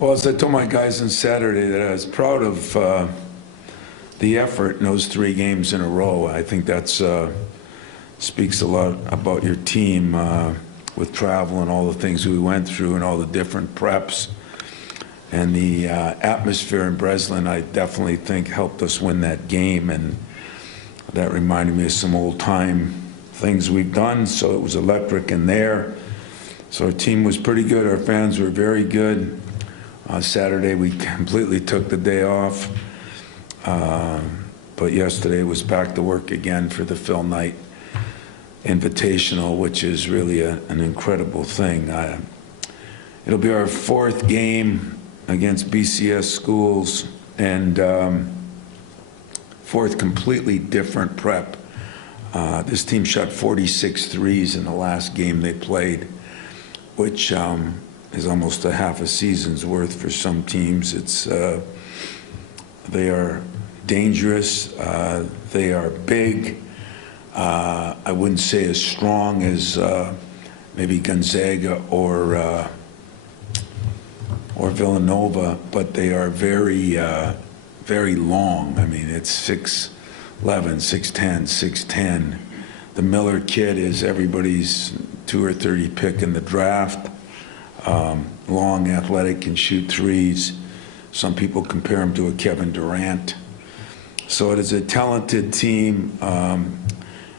Well, as I told my guys on Saturday, that I was proud of the effort in those 3 games in a row. I think that's speaks a lot about your team with travel and all the things we went through and all the different preps. And the atmosphere in Breslin, I definitely think helped us win that game. And that reminded me of some old-time things we've done, so it was electric in there. So our team was pretty good. Our fans were very good. Saturday, we completely took the day off. But yesterday was back to work again for the Phil Knight Invitational, which is really an incredible thing. It'll be our 4th game against BCS schools and 4th completely different prep. This team shot 46 threes in the last game they played, which is almost a half a season's worth for some teams. They are dangerous. They are big. I wouldn't say as strong as maybe Gonzaga or Villanova, but they are very, very long. I mean, it's 6'11", 6'10", 6'10". The Miller kid is everybody's 2 or 30 pick in the draft. Long, athletic, can shoot threes. Some people compare him to a Kevin Durant. So it is a talented team.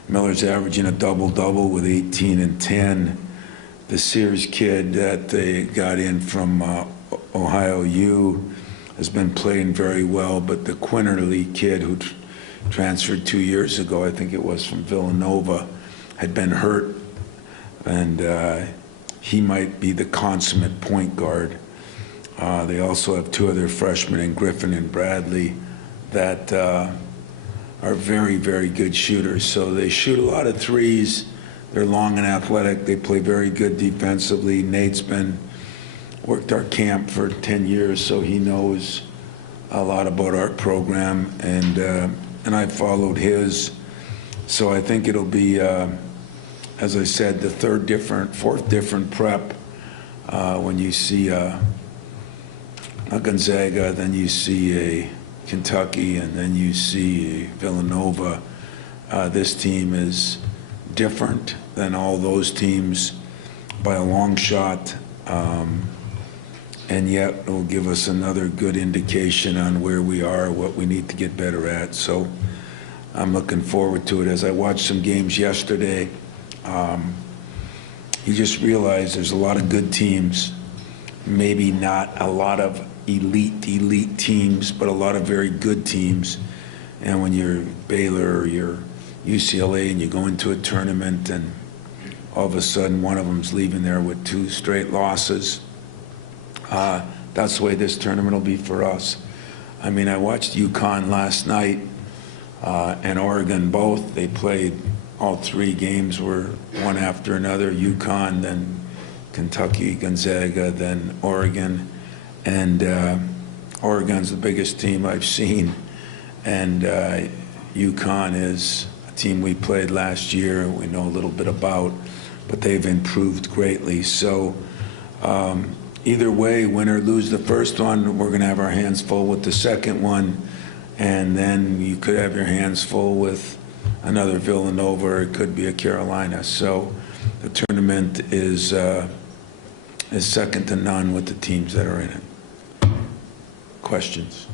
Miller's averaging a double-double with 18 and 10. The Sears kid that they got in from Ohio U has been playing very well, but the Quinterly kid who transferred 2 years ago, I think it was from Villanova, had been hurt, and he might be the consummate point guard. They also have 2 other freshmen in Griffin and Bradley that are very, very good shooters. So they shoot a lot of threes. They're long and athletic. They play very good defensively. Nate's worked our camp for 10 years, so he knows a lot about our program, and I followed his. So I think it'll be, as I said, the 4th different prep. When you see a Gonzaga, then you see a Kentucky, and then you see a Villanova. This team is different than all those teams by a long shot, and yet it will give us another good indication on where we are, what we need to get better at. So I'm looking forward to it. As I watched some games yesterday, you just realize there's a lot of good teams, maybe not a lot of elite teams, but a lot of very good teams. And when you're Baylor or you're UCLA and you go into a tournament and all of a sudden one of them's leaving there with 2 straight losses, that's the way this tournament will be for us. I mean, I watched UConn last night and Oregon both. They played all 3 games were one after another. UConn, then Kentucky, Gonzaga, then Oregon. And Oregon's the biggest team I've seen. And UConn is a team we played last year, we know a little bit about, but they've improved greatly. So either way, win or lose the first one, we're going to have our hands full with the second one. And then you could have your hands full with another Villanova, or it could be a Carolina. So the tournament is second to none with the teams that are in it. Questions?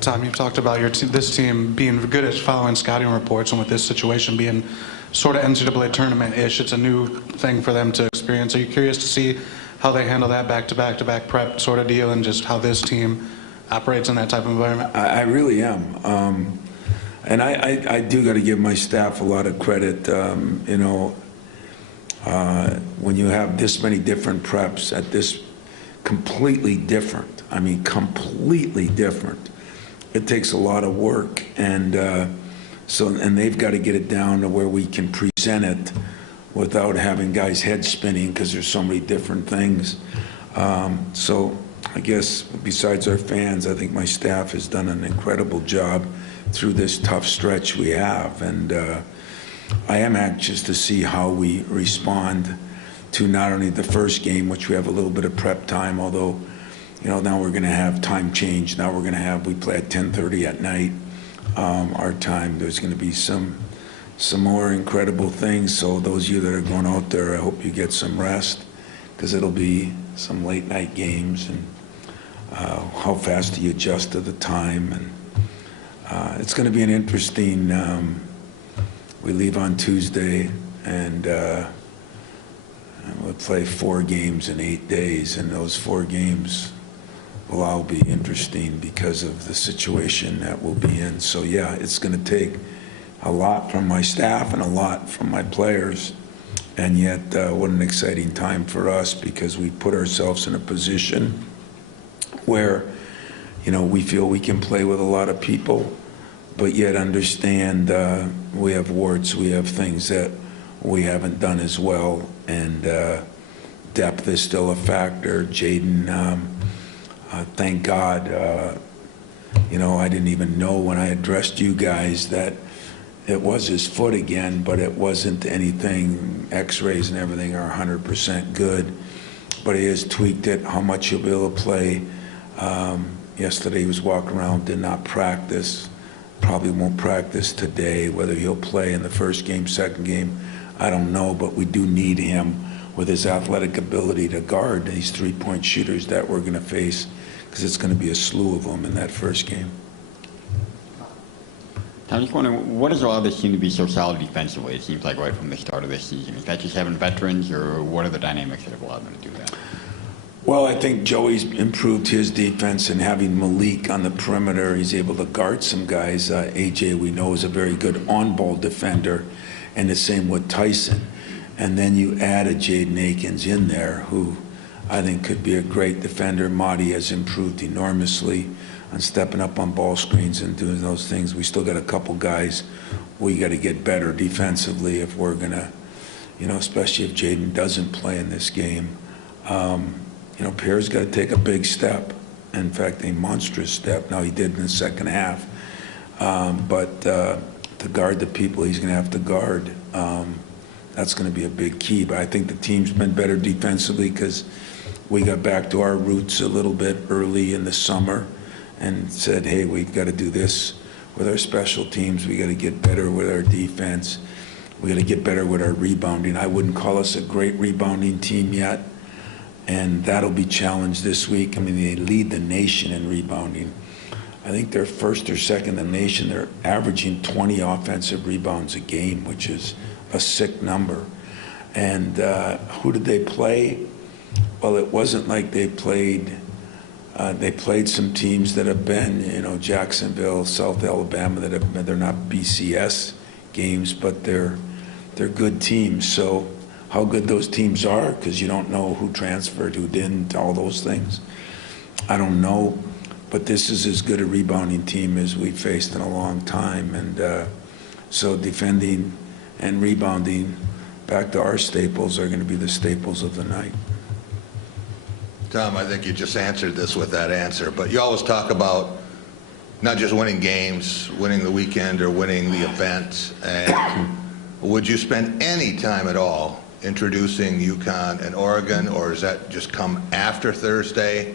Tom, you've talked about this team being good at following scouting reports, and with this situation being sort of NCAA tournament-ish, it's a new thing for them to experience. Are you curious to see how they handle that back-to-back-to-back prep sort of deal, and just how this team operates in that type of environment? I really am. And I do got to give my staff a lot of credit. When you have this many different preps at this completely different, I mean completely different, it takes a lot of work. And and they've got to get it down to where we can present it without having guys' heads spinning because there's so many different things. So I guess besides our fans, I think my staff has done an incredible job through this tough stretch we have. And I am anxious to see how we respond to not only the first game, which we have a little bit of prep time, although, now we're going to have time change. Now we play at 10:30 at night, our time. There's going to be some more incredible things. So those of you that are going out there, I hope you get some rest, because it'll be some late night games, and how fast do you adjust to the time. And it's going to be an interesting, we leave on Tuesday, and we'll play 4 games in 8 days, and those 4 games will all be interesting because of the situation that we'll be in. So yeah, it's going to take a lot from my staff and a lot from my players, and yet what an exciting time for us, because we put ourselves in a position where, we feel we can play with a lot of people, but yet understand we have warts, we have things that we haven't done as well, and depth is still a factor. Jaden, thank God, I didn't even know when I addressed you guys that it was his foot again, but it wasn't anything. X-rays and everything are 100% good, but he has tweaked it. How much he'll be able to play. Yesterday he was walking around, did not practice, probably won't practice today. Whether he'll play in the first game, second game, I don't know, but we do need him with his athletic ability to guard these 3-point shooters that we're going to face, because it's going to be a slew of them in that first game. I'm just wondering, what does allow this team to be so solid defensively, it seems like, right from the start of this season? Is that just having veterans, or what are the dynamics that have allowed them to do that? Well, I think Joey's improved his defense, and having Malik on the perimeter, he's able to guard some guys. AJ, we know, is a very good on-ball defender, and the same with Tyson. And then you add a Jaden Akins in there, who I think could be a great defender. Marty has improved enormously on stepping up on ball screens and doing those things. We still got a couple guys we got to get better defensively if we're going to, especially if Jaden doesn't play in this game. Pierre's got to take a big step. In fact, a monstrous step. Now, he did in the second half. But to guard the people he's going to have to guard, that's going to be a big key. But I think the team's been better defensively because we got back to our roots a little bit early in the summer and said, hey, we've got to do this with our special teams. We got to get better with our defense. We got to get better with our rebounding. I wouldn't call us a great rebounding team yet, and that'll be challenged this week. I mean, they lead the nation in rebounding. I think they're first or second in the nation. They're averaging 20 offensive rebounds a game, which is a sick number. And who did they play? Well, it wasn't like they played some teams that have been, Jacksonville, South Alabama, that have been, they're not BCS games, but they're good teams. So how good those teams are, because you don't know who transferred, who didn't, all those things, I don't know. But this is as good a rebounding team as we've faced in a long time. And so defending and rebounding, back to our staples, are going to be the staples of the night. Tom, I think you just answered this with that answer, but you always talk about not just winning games, winning the weekend or winning the event. And would you spend any time at all introducing UConn and Oregon, or does that just come after Thursday?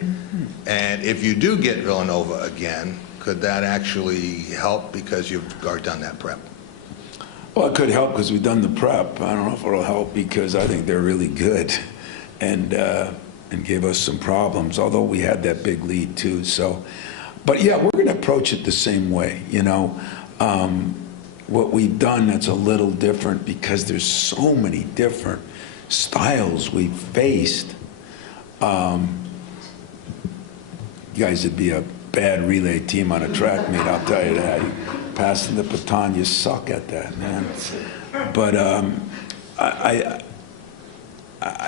And if you do get Villanova again, could that actually help because you've already done that prep? Well, it could help because we've done the prep. I don't know if it'll help because I think they're really good and gave us some problems, although we had that big lead too. So, but yeah, we're going to approach it the same way, What we've done that's a little different, because there's so many different styles we've faced. You guys would be a bad relay team on a track meet, I'll tell you that. You passing the baton, you suck at that, man. But I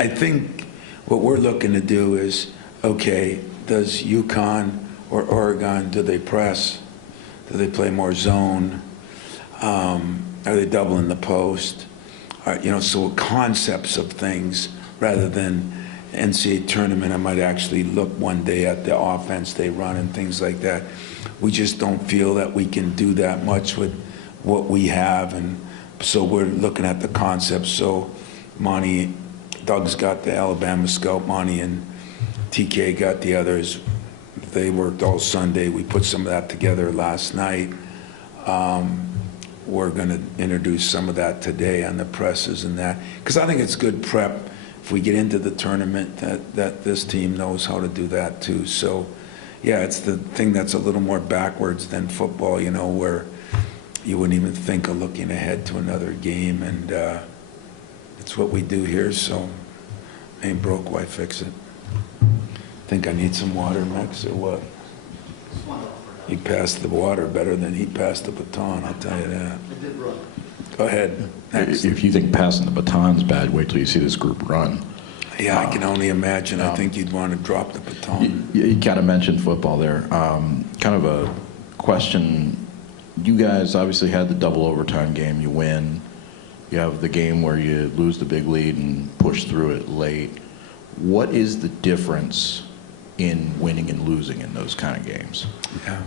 think what we're looking to do is, okay, does UConn or Oregon, do they press? Do they play more zone? Are they doubling the post? So concepts of things rather than NCAA tournament. I might actually look one day at the offense they run and things like that. We just don't feel that we can do that much with what we have, and so we're looking at the concepts. So Monty Doug's got the Alabama scout money, and TK got the others. They worked all Sunday. We put some of that together last night. We're going to introduce some of that today on the presses and that, because I think it's good prep if we get into the tournament that this team knows how to do that too. So, yeah, it's the thing that's a little more backwards than football, you know, where you wouldn't even think of looking ahead to another game, and it's what we do here. So, ain't broke, why fix it? Think I need some water, Max, or what? He passed the water better than he passed the baton, I'll tell you that. Go ahead. Next. If you think passing the baton's bad, wait till you see this group run. Yeah, I can only imagine. I think you'd want to drop the baton. You kind of mentioned football there. Kind of a question. You guys obviously had the double overtime game. You win. You have the game where you lose the big lead and push through it late. What is the difference in winning and losing in those kind of games? Yeah.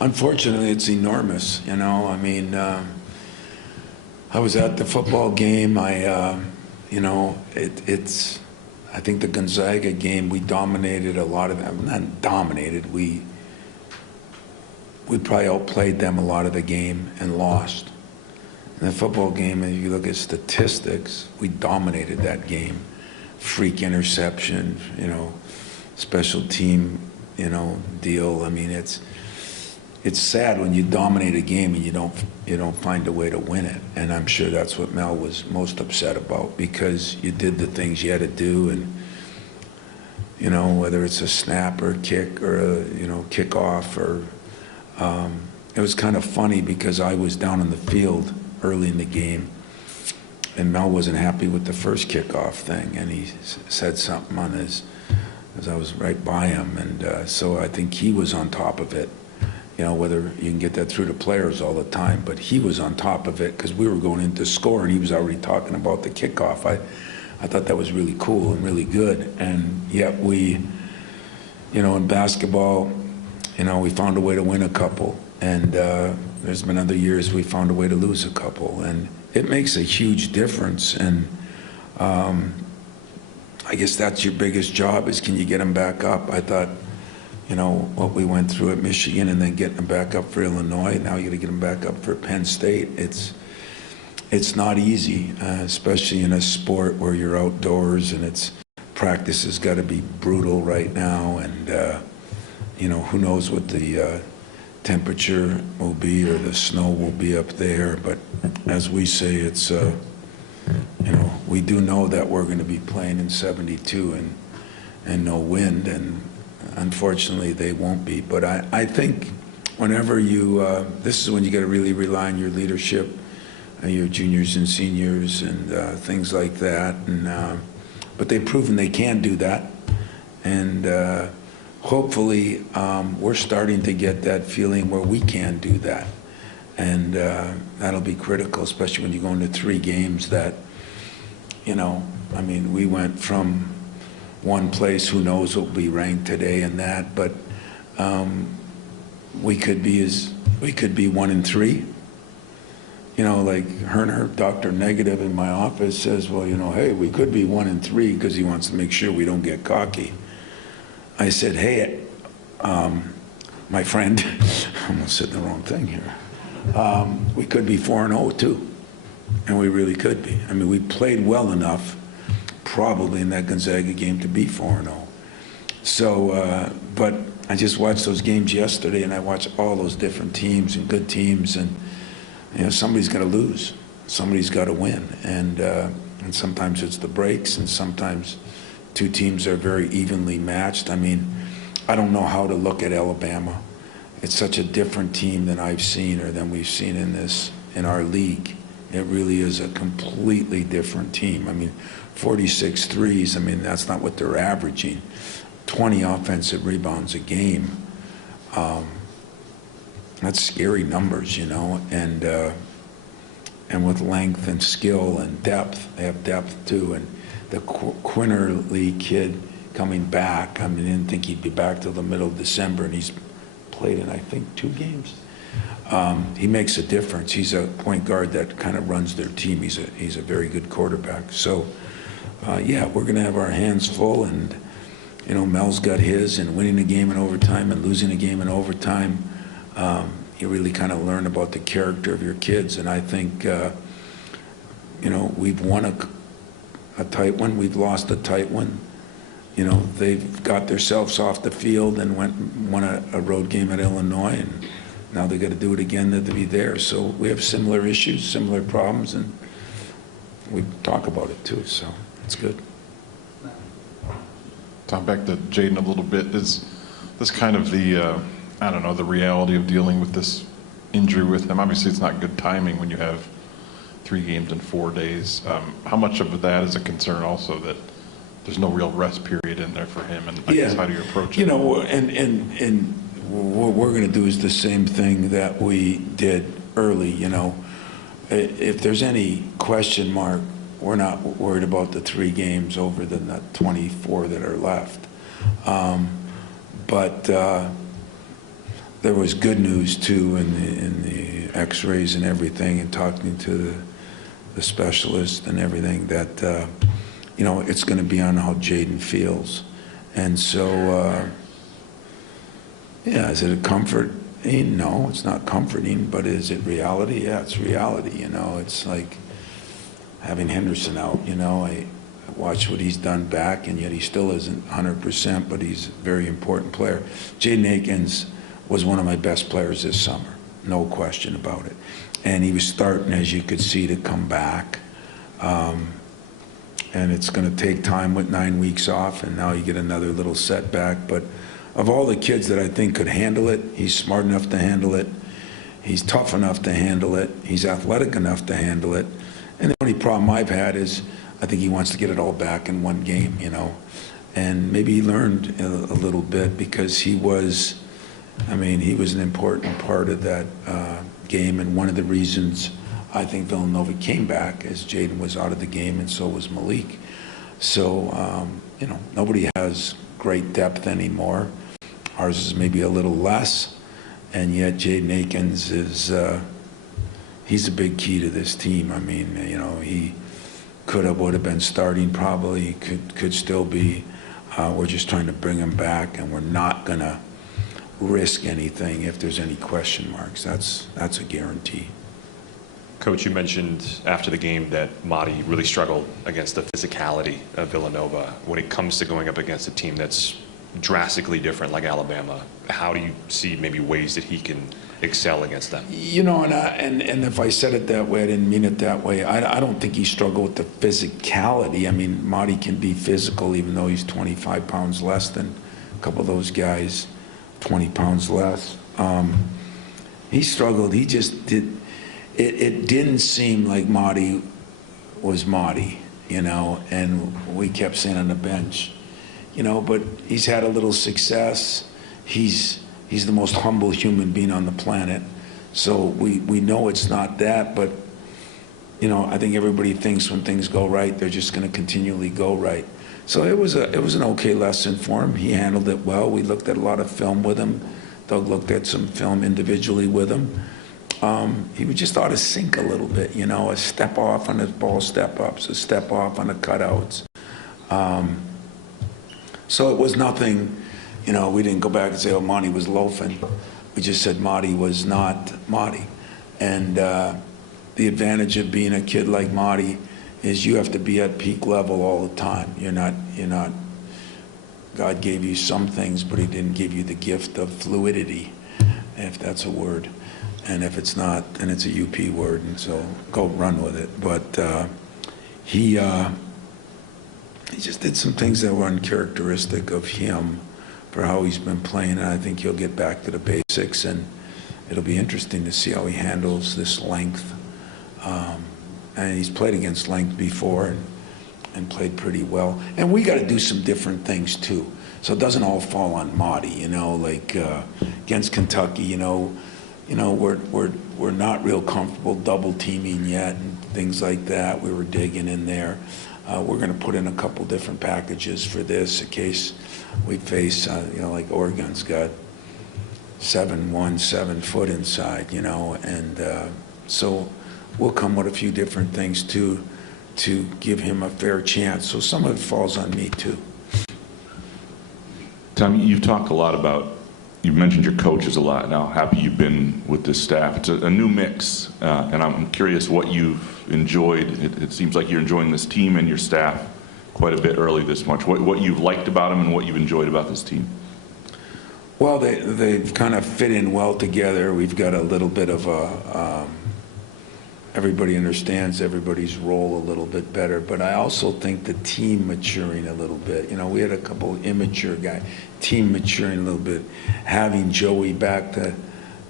Unfortunately, it's enormous, you know. I mean, I was at the football game. You know, it's, I think the Gonzaga game, we dominated a lot of them. Not dominated, we probably outplayed them a lot of the game and lost. In the football game, if you look at statistics, we dominated that game. Freak interception, you know, special team, you know, deal. I mean, it's sad when you dominate a game and you don't find a way to win it. And I'm sure that's what Mel was most upset about, because you did the things you had to do, and you know, whether it's a snap or a kick or a, you know, kickoff, or it was kind of funny because I was down in the field early in the game, and Mel wasn't happy with the first kickoff thing, and he said something on his, as I was right by him, and so I think he was on top of it. You know, whether you can get that through to players all the time, but he was on top of it because we were going into score, and he was already talking about the kickoff. I thought that was really cool and really good, and yet we, you know, in basketball, you know, we found a way to win a couple, and there's been other years we found a way to lose a couple, and it makes a huge difference. And I guess that's your biggest job, is can you get them back up? I thought, you know, what we went through at Michigan and then getting them back up for Illinois, now you got to get them back up for Penn State. It's not easy, especially in a sport where you're outdoors, and it's practice has got to be brutal right now, and you know, who knows what the temperature will be or the snow will be up there. But as we say, it's you know, we do know that we're going to be playing in 72 and no wind, and unfortunately they won't be. But I think whenever you this is when you got to really rely on your leadership, your juniors and seniors, and things like that. And but they've proven they can do that, and hopefully we're starting to get that feeling where we can do that, and that'll be critical, especially when you go into 3 games that, you know, I mean, we went from one place, who knows what we ranked today and that, but we could be 1-3. You know, like Herner, Dr. Negative in my office says, well, you know, hey, we could be 1-3, because he wants to make sure we don't get cocky. I said, hey, my friend, I almost said the wrong thing here. We could be 4-0 too, and we really could be. I mean, we played well enough, probably in that Gonzaga game, to be 4-0. So, but I just watched those games yesterday, and I watched all those different teams and good teams, and you know, somebody's got to lose, somebody's got to win, and sometimes it's the breaks, and sometimes 2 teams are very evenly matched. I mean, I don't know how to look at Alabama. It's such a different team than I've seen, or than we've seen in our league. It really is a completely different team. I mean, 46 threes, I mean, that's not what they're averaging. 20 offensive rebounds a game. That's scary numbers, you know, and with length and skill and depth, they have depth too. And the Quinterly kid coming back, I mean, I didn't think he'd be back till the middle of December, and he's played in, I think, 2 games. He makes a difference. He's a point guard that kind of runs their team. He's a very good quarterback. So yeah, we're going to have our hands full, and Mel's got his, and winning a game in overtime and losing a game in overtime, you really kind of learn about the character of your kids. And I think, we've won a tight one, we've lost a tight one. They've got themselves off the field and won a road game at Illinois, and now they got to do it again to be there. So we have similar issues, similar problems, and we talk about it too. So it's good. Tom, back to Jaden a little bit. Is this kind of the, I don't know, the reality of dealing with this injury with him? Obviously, it's not good timing when you have 3 games in 4 days. How much of that is a concern also that there's no real rest period in there for him? And I guess how do you approach it? And what we're going to do is the same thing that we did early. If there's any question mark, we're not worried about the 3 games over the 24 that are left. But there was good news too in the X-rays and everything, and talking to the specialist and everything, that it's going to be on how Jaden feels. And so, yeah, is it a comforting? No, it's not comforting, but is it reality? Yeah, it's reality. It's like having Henderson out. I watch what he's done back, and yet he still isn't 100%, but he's a very important player. Jaden Akins was one of my best players this summer, no question about it. And he was starting, as you could see, to come back. And it's going to take time with 9 weeks off, and now you get another little setback. But of all the kids that I think could handle it, he's smart enough to handle it. He's tough enough to handle it. He's athletic enough to handle it. And the only problem I've had is I think he wants to get it all back in one game, And maybe he learned a little bit, because he was an important part of that game. And one of the reasons I think Villanova came back is Jaden was out of the game, and so was Malik. So, nobody has great depth anymore. Ours is maybe a little less, and yet Jaden Akins is, he's a big key to this team. He would have been starting probably, could still be. We're just trying to bring him back, and we're not going to risk anything if there's any question marks. That's a guarantee. Coach, you mentioned after the game that Madi really struggled against the physicality of Villanova. When it comes to going up against a team that's drastically different like Alabama, how do you see maybe ways that he can excel against them? And if I said it that way, I didn't mean it that way. I don't think he struggled with the physicality. Madi can be physical even though he's 25 pounds less than a couple of those guys, 20 pounds less. He struggled. He just did. It didn't seem like Madi was Madi, and we kept saying on the bench, but he's had a little success. He's the most humble human being on the planet. So we know it's not that, but I think everybody thinks when things go right, they're just going to continually go right. So it was an okay lesson for him. He handled it well. We looked at a lot of film with him. Doug looked at some film individually with him. He was just out of sync a little bit, a step off on his ball step-ups, a step off on the cutouts. So it was nothing, we didn't go back and say, oh, Monty was loafing. We just said Marty was not Marty. And the advantage of being a kid like Marty is you have to be at peak level all the time. You're not, God gave you some things, but he didn't give you the gift of fluidity, if that's a word. And if it's not, then it's a UP word, and so go run with it. But he just did some things that were uncharacteristic of him for how he's been playing, and I think he'll get back to the basics, and it'll be interesting to see how he handles this length. And he's played against length before and played pretty well. And we got to do some different things too. So it doesn't all fall on Marty, like against Kentucky, we're not real comfortable double teaming yet and things like that. We were digging in there. We're going to put in a couple different packages for this in case we face, like Oregon's got 7'1", 7 foot inside, and so we'll come with a few different things too to give him a fair chance. So some of it falls on me too. Tom, you've talked a lot about, you've mentioned your coaches a lot and how happy you've been with this staff. It's a new mix, and I'm curious what you've enjoyed. It seems like you're enjoying this team and your staff quite a bit early this March. What you've liked about them and what you've enjoyed about this team? Well, they've kind of fit in well together. We've got a little bit of a, everybody understands everybody's role a little bit better, but I also think the team maturing a little bit. You know, we had a couple immature guys, team maturing a little bit. Having Joey back to,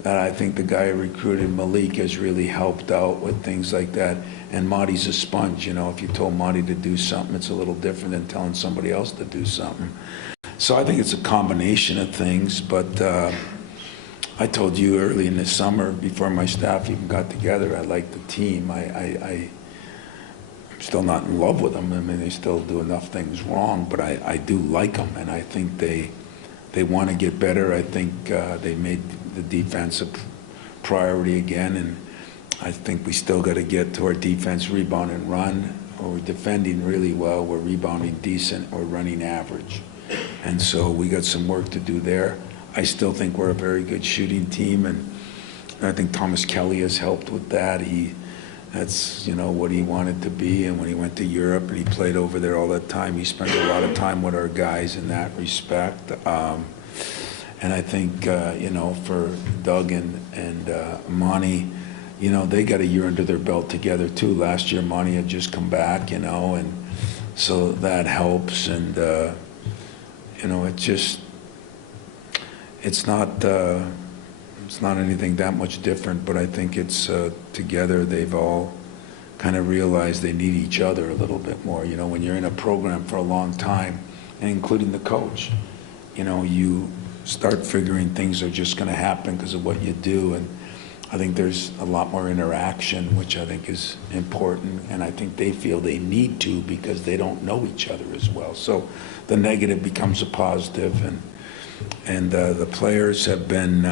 I think the guy who recruited Malik has really helped out with things like that. And Marty's a sponge, you know, if you told Marty to do something, it's a little different than telling somebody else to do something. So I think it's a combination of things, but I told you early in the summer, before my staff even got together, I liked the team. I'm still not in love with them. I mean, they still do enough things wrong, but I do like them, and I think they want to get better. I think they made the defense a priority again, and I think we still got to get to our defense, rebound and run. We're defending really well. We're rebounding decent. We're running average. And so we got some work to do there. I still think we're a very good shooting team, and I think Thomas Kelly has helped with that. That's, you know, what he wanted to be, and when he went to Europe and he played over there all that time, he spent a lot of time with our guys in that respect. And I think, you know, for Doug and Monty, you know, they got a year under their belt together too. Last year, Monty had just come back, you know, and so that helps. And, you know, it's not anything that much different, but I think it's together they've all kind of realized they need each other a little bit more. You know, when you're in a program for a long time, and including the coach, you know, you start figuring things are just going to happen because of what you do, and I think there's a lot more interaction, which I think is important, and I think they feel they need to because they don't know each other as well. So the negative becomes a positive, and the players have been,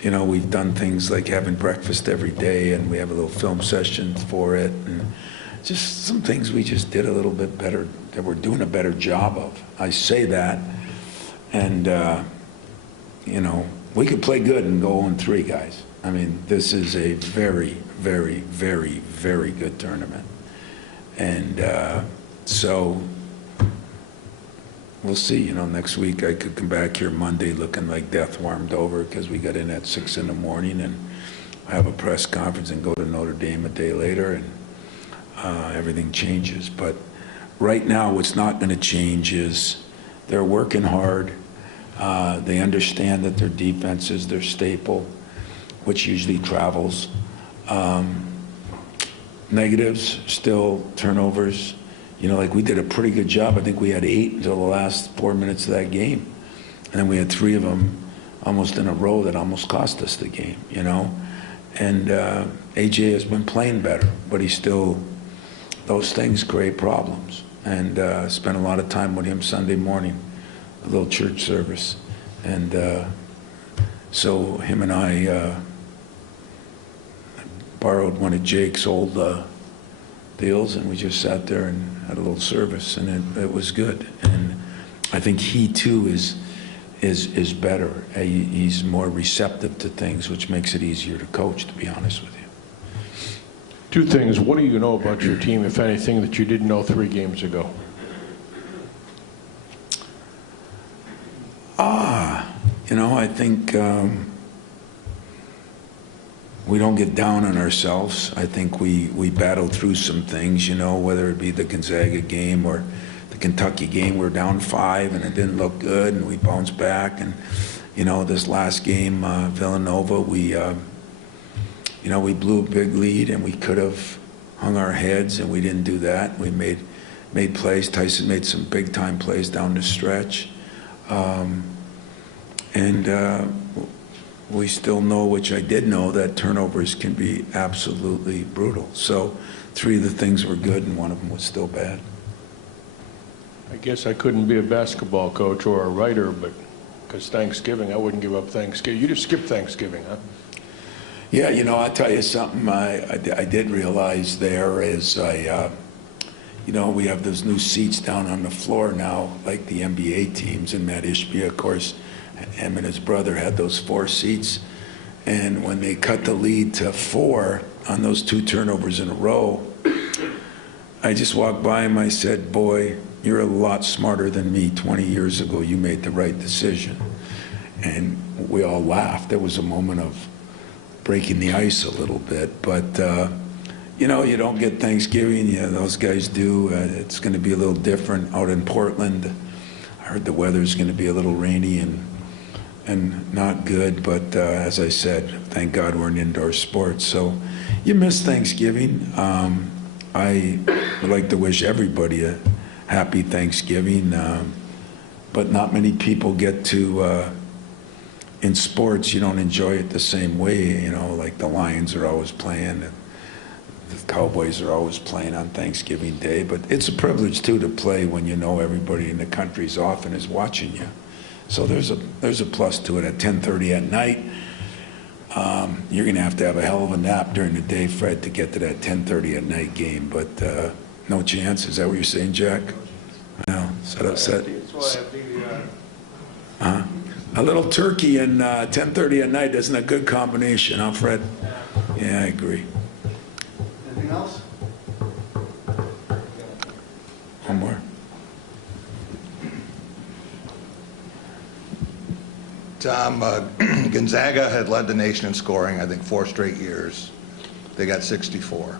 you know, we've done things like having breakfast every day, and we have a little film session for it, and just some things we just did a little bit better, that we're doing a better job of. I say that, and, you know, we could play good and go 0-3, guys. I mean, this is a very, very, very, very good tournament. And so we'll see. You know, next week I could come back here Monday looking like death warmed over because we got in at 6 in the morning and have a press conference and go to Notre Dame a day later, and everything changes. But right now what's not going to change is they're working hard. They understand that their defense is their staple, which usually travels. Negatives, still turnovers. You know, like we did a pretty good job. I think we had 8 until the last 4 minutes of that game. And then we had 3 of them almost in a row that almost cost us the game, you know? And AJ has been playing better, but he's still, those things create problems. And spent a lot of time with him Sunday morning, a little church service. And so him and I borrowed one of Jake's old deals, and we just sat there and had a little service, and it was good. And I think he too is better. He's more receptive to things, which makes it easier to coach, to be honest with you. 2 things. What do you know about your team, if anything, that you didn't know 3 games ago? You know, I think we don't get down on ourselves. I think we battle through some things, you know, whether it be the Gonzaga game or the Kentucky game. We're down 5 and it didn't look good, and we bounced back. And, you know, this last game, Villanova, you know, we blew a big lead and we could have hung our heads, and we didn't do that. We made plays. Tyson made some big-time plays down the stretch. And we still know, which I did know, that turnovers can be absolutely brutal. So 3 of the things were good and 1 of them was still bad. I guess I couldn't be a basketball coach or a writer, but because Thanksgiving, I wouldn't give up Thanksgiving. You just skip Thanksgiving, huh? Yeah, I'll tell you something I did realize there is we have those new seats down on the floor now, like the NBA teams, and Matt Ishbia, of course, him and his brother had those 4 seats. And when they cut the lead to 4 on those 2 turnovers in a row, I just walked by him, I said, boy, you're a lot smarter than me 20 years ago. You made the right decision. And we all laughed. There was a moment of breaking the ice a little bit. But, you don't get Thanksgiving. Yeah, those guys do. It's going to be a little different out in Portland. I heard the weather's going to be a little rainy and not good. But as I said, thank God we're in indoor sports. So you miss Thanksgiving. I would like to wish everybody a happy Thanksgiving. But not many people get to... in sports, you don't enjoy it the same way, like the Lions are always playing, and the Cowboys are always playing on Thanksgiving Day, but it's a privilege, too, to play when you know everybody in the country's off and is watching you. So there's a plus to it. At 10:30 at night, you're going to have a hell of a nap during the day, Fred, to get to that 10:30 at night game, but no chance. Is that what you're saying, Jack? No, set. A little turkey and 10:30 at night isn't a good combination, huh, Fred? Yeah, I agree. Anything else? One more. Tom, Gonzaga had led the nation in scoring, I think, 4 straight years. They got 64.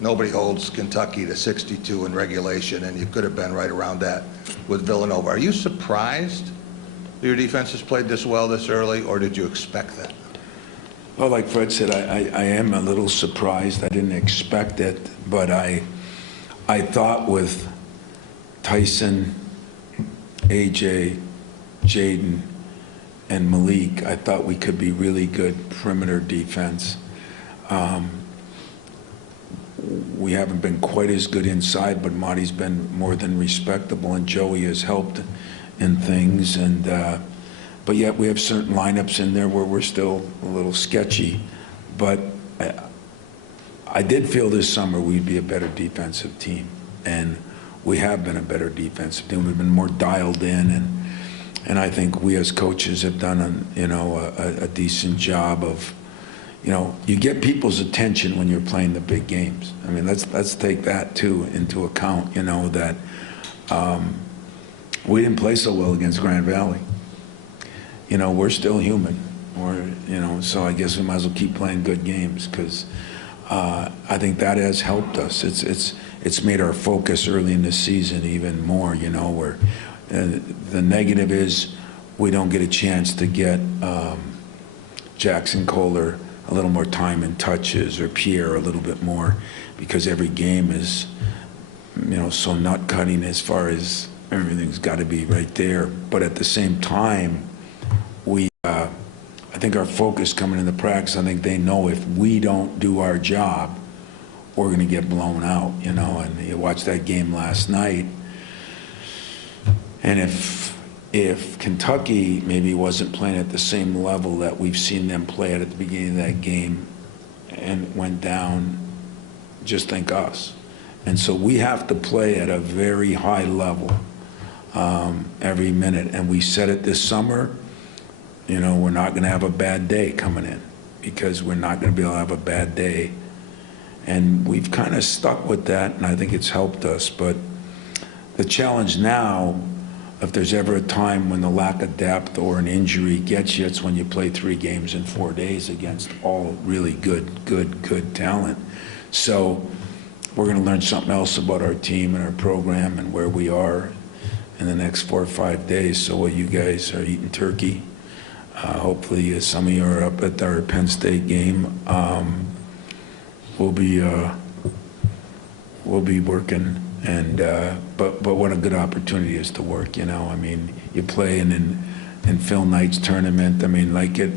Nobody holds Kentucky to 62 in regulation, and you could have been right around that with Villanova. Are you surprised your defense has played this well this early, or did you expect that? Well, like Fred said, I am a little surprised. I didn't expect it, but I thought with Tyson, AJ, Jaden, and Malik, I thought we could be really good perimeter defense. We haven't been quite as good inside, but Marty's been more than respectable, and Joey has helped in things, and but yet we have certain lineups in there where we're still a little sketchy. But I did feel this summer we'd be a better defensive team, and we have been a better defensive team. We've been more dialed in, and I think we as coaches have done a decent job of, you get people's attention when you're playing the big games. I mean, let's take that too into account. That. We didn't play so well against Grand Valley. We're still human. So I guess we might as well keep playing good games, because I think that has helped us. It's made our focus early in the season even more. Where the negative is we don't get a chance to get Jackson Kohler a little more time and touches, or Pierre a little bit more, because every game is so nut cutting as far as everything's got to be right there. But at the same time, I think our focus coming into practice, I think they know if we don't do our job, we're going to get blown out, and you watched that game last night. And if Kentucky maybe wasn't playing at the same level that we've seen them play at the beginning of that game and went down, just think us. And so we have to play at a very high level every minute. And we said it this summer, we're not going to have a bad day coming in, because we're not going to be able to have a bad day. And we've kind of stuck with that, and I think it's helped us. But the challenge now, if there's ever a time when the lack of depth or an injury gets you, it's when you play 3 games in 4 days against all really good talent. So we're going to learn something else about our team and our program and where we are in the next 4 or 5 days. So while you guys are eating turkey, hopefully some of you are up at our Penn State game. We'll be working, and but what a good opportunity is to work. I mean, you play in Phil Knight's tournament. I mean, like it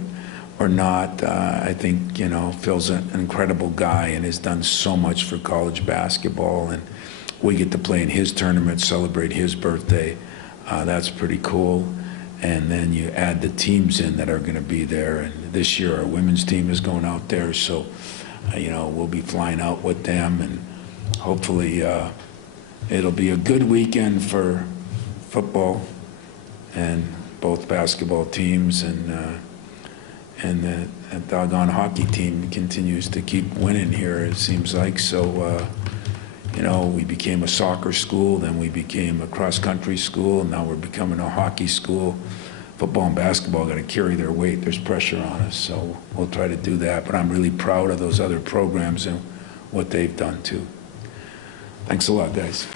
or not, I think Phil's an incredible guy and has done so much for college basketball, and we get to play in his tournament, celebrate his birthday. That's pretty cool. and then you add the teams in that are going to be there. And this year our women's team is going out there, so we'll be flying out with them, and hopefully it'll be a good weekend for football and both basketball teams, and the doggone hockey team continues to keep winning here, it seems like. So we became a soccer school, then we became a cross-country school, and now we're becoming a hockey school. Football and basketball got to carry their weight. There's pressure on us, so we'll try to do that. But I'm really proud of those other programs and what they've done, too. Thanks a lot, guys.